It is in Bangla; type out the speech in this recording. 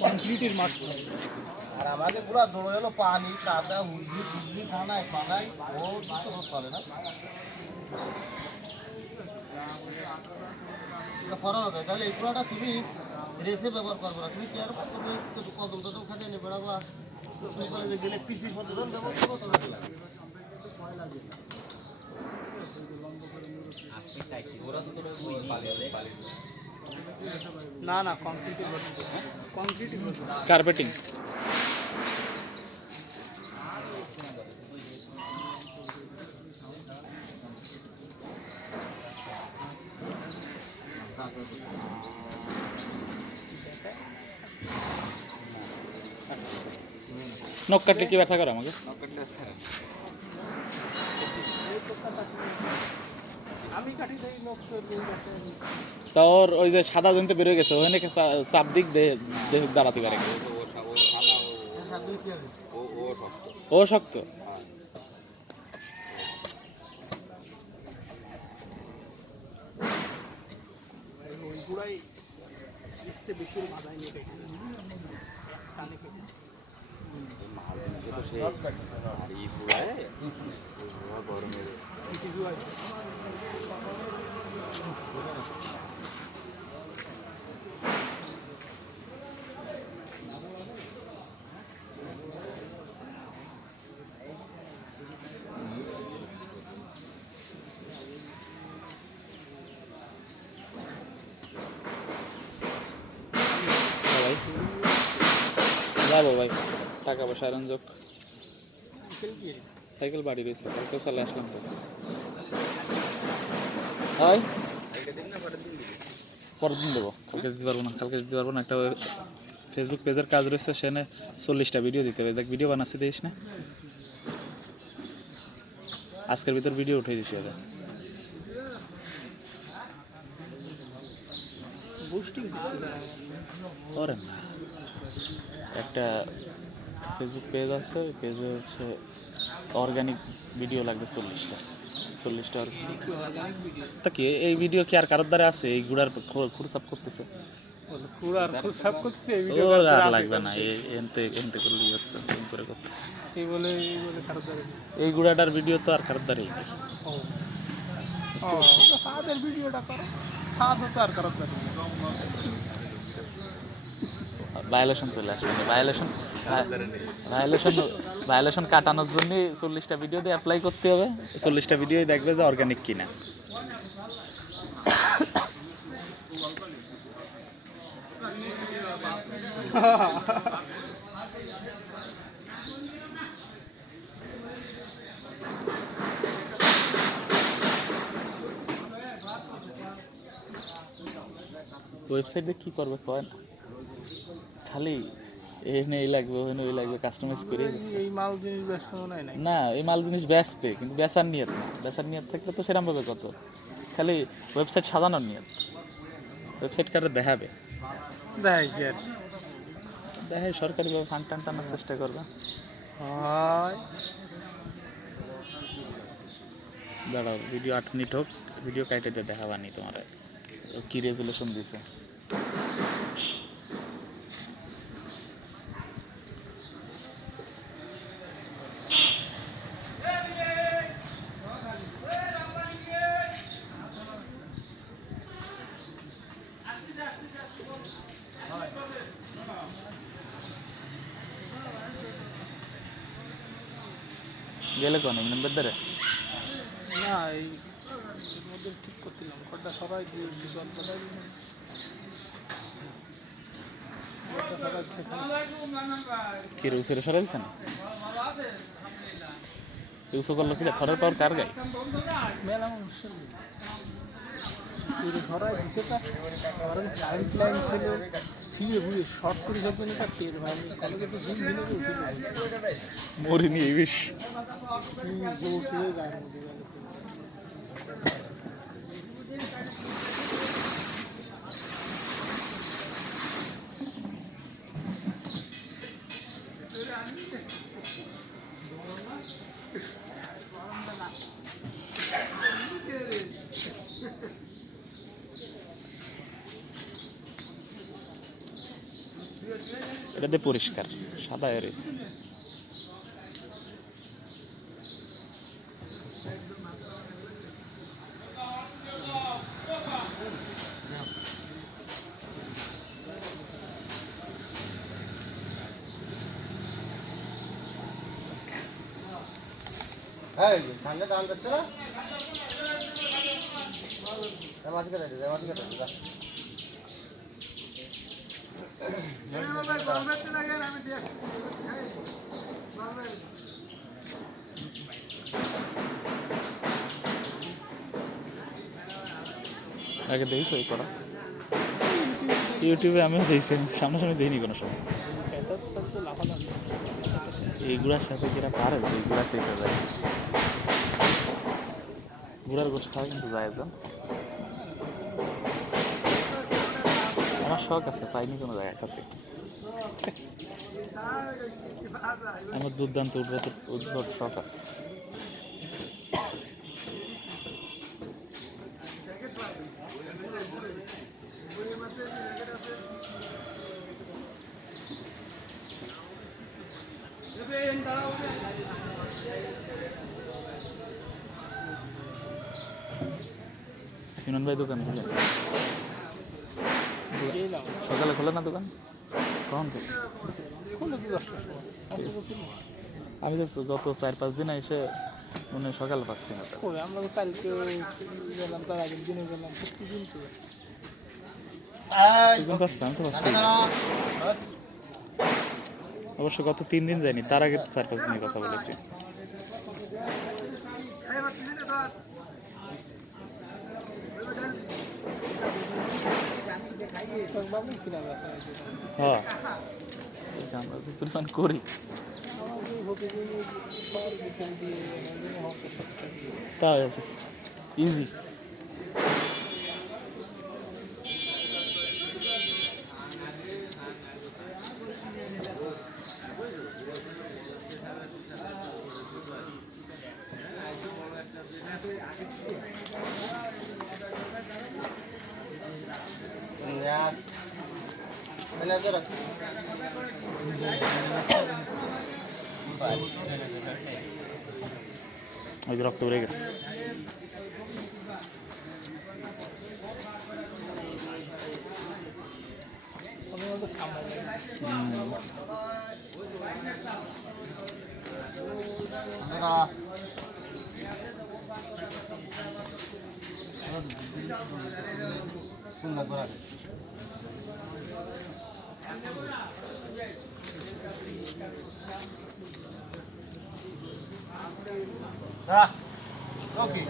কংক্রিটের মাঠ আর আমাদের পুরো দৌড়ে হলো পানি কাদা হুজলি ফুজলি খানায় পানায় ও তো চলে না ফরক হয় তাহলে এই পুরোটা তুমি রেসে ব্যবহার করবো না তুমি কি আর তুমি কদমটা তো ওখানে নিয়ে বেড়াবা স্কুল কলেজে গেলে পিসি পর্যন্ত ব্যবহার করবো তো না না কংক্রিটের কার্পেটিং নখ কাটলে কি ব্যথা করে আমাকে আমি কাটি দেই নখ তা ওর ওই যে সাদা জমিতে বেরোয় গেছে ওখানে চাপ দিক দেহ দাঁড়াতে পারে ও শক্ত ওই গুড়াই এসছে বেশি বাধাই নিয়ে কেটে কানে কেটে যাবো ভাই টাকা পয়সা আয়রন যোগ সাইকেল বাড়ি রয়েছে কালকে চলে আসলাম তো ভাই পরের দিন দেবো কালকে দিতে পারবো না একটা ফেসবুক পেজের কাজ রয়েছে সেখানে 40টা ভিডিও দিতে হবে দেখ ভিডিও বানাচ্ছি দিস না আজকের ভিতর ভিডিও উঠে দিতে হবে করেন না একটা ফেসবুক পেজ আছে ওই পেজে হচ্ছে অর্গানিক ভিডিও লাগবে 40টা তা কি এই ভিডিও কি আর কারোর দ্বারা আছে এই গুড়ার খুরসাপ করতেছে লাগবে না এনতে করলেই হচ্ছে করে করতেছে এই গুড়াটার ভিডিও তো আর কারোর দ্বারাই নেই ভায়োলেশন চলে আসবে ভায়োলেশন কাটানোর জন্য 40টা ভিডিও দিয়ে অ্যাপ্লাই করতে হবে 40টা ভিডিওই দেখবে যে অর্গানিক কিনা ওয়েবসাইটে কি করবে কয় না খালি এখানে এই লাগবে ওখানে ওই লাগবে কাস্টমাইজ করে এই মাল জিনিস ব্যস্ত না এই মাল জিনিস বেচবে কিন্তু বেচার নিয়ত না বেচার নিয়ত থাকলে তো সেরকম ভাবে কত খালি ওয়েবসাইট সাজানোর নিয়ত ওয়েবসাইট কারে দেখাবে দেখাই সরকারিভাবে ফান্ড টান টানার চেষ্টা করবে দাঁড়াও ভিডিও 8 মিনিট হোক ভিডিও কাটে দিয়ে দেখাবানি তোমার কি রেজুলেশন দিছে গেলে কোন নম্বর ধরে না এই মধ্যে ঠিক করছিলাম ঘরটা সবাই দিয়ে জল পাঠাই কি রুসের সরাইছে না ইউসো করলো কি থরের পাওয়ার কার গায় মেলা মানুষ ধরাই দিছে তা কারণ কারেন্ট লাইন ছিল সিঁড়ে বুড়ে শর্ট করে সব জন্য তার টের ভাই কলেজে তো জিম ভিনে উঠে মরিনি এই বেশ গায়ের মধ্যে এটাতে পরিষ্কার সাদা এরিস। হ্যাঁ ঠান্ডা দাম যাচ্ছে না মাছ কেটে দে মাছ কেটে দে আগে দেখিস ওই করা ইউটিউবে আমিও দেখছি, সামনাসামনি দেখিনি কোনো সময়। তো লাফালাফি এইগুলার সাথে যেটা পারে এইগুলা সেটা যায়, গুড়ার গোষ্ঠ খাওয়া কিন্তু যায় একদম। আমার শখ আছে, পাইনি কোনো জায়গায় খাতে। আমার দুর্দান্ত উদ্ভট শখ আছে। ইমরান ভাই দোকান খুলে গেলাম সকালে খোলে না দোকান? কখন থেকে? কোনো কি 10টার সময় আসলে তো কিনো আমি তো গত 4-5 দিন এসে মনে হয় সকালে পাচ্ছি না তো। কই আমরা তো কালকে গেলাম, তার আগের দিনে গেলাম, প্রতিদিন তো দোকান পাচ্ছি, আমি তো পাচ্ছি না। অবশ্য গত 3 দিন যায়নি, তার আগে 4-5 দিনের কথা বলেছি। বাবু কিনা দেখা হ্যাঁ এটা আমরা যে পরিমাণ করি আমাদের হতে গেলে সবার বিকেল দিয়ে হতে সপ্তাহ তা আছে ইজি। ওই যে রক্ত উড়ে গেছে। তো সামনে Okay.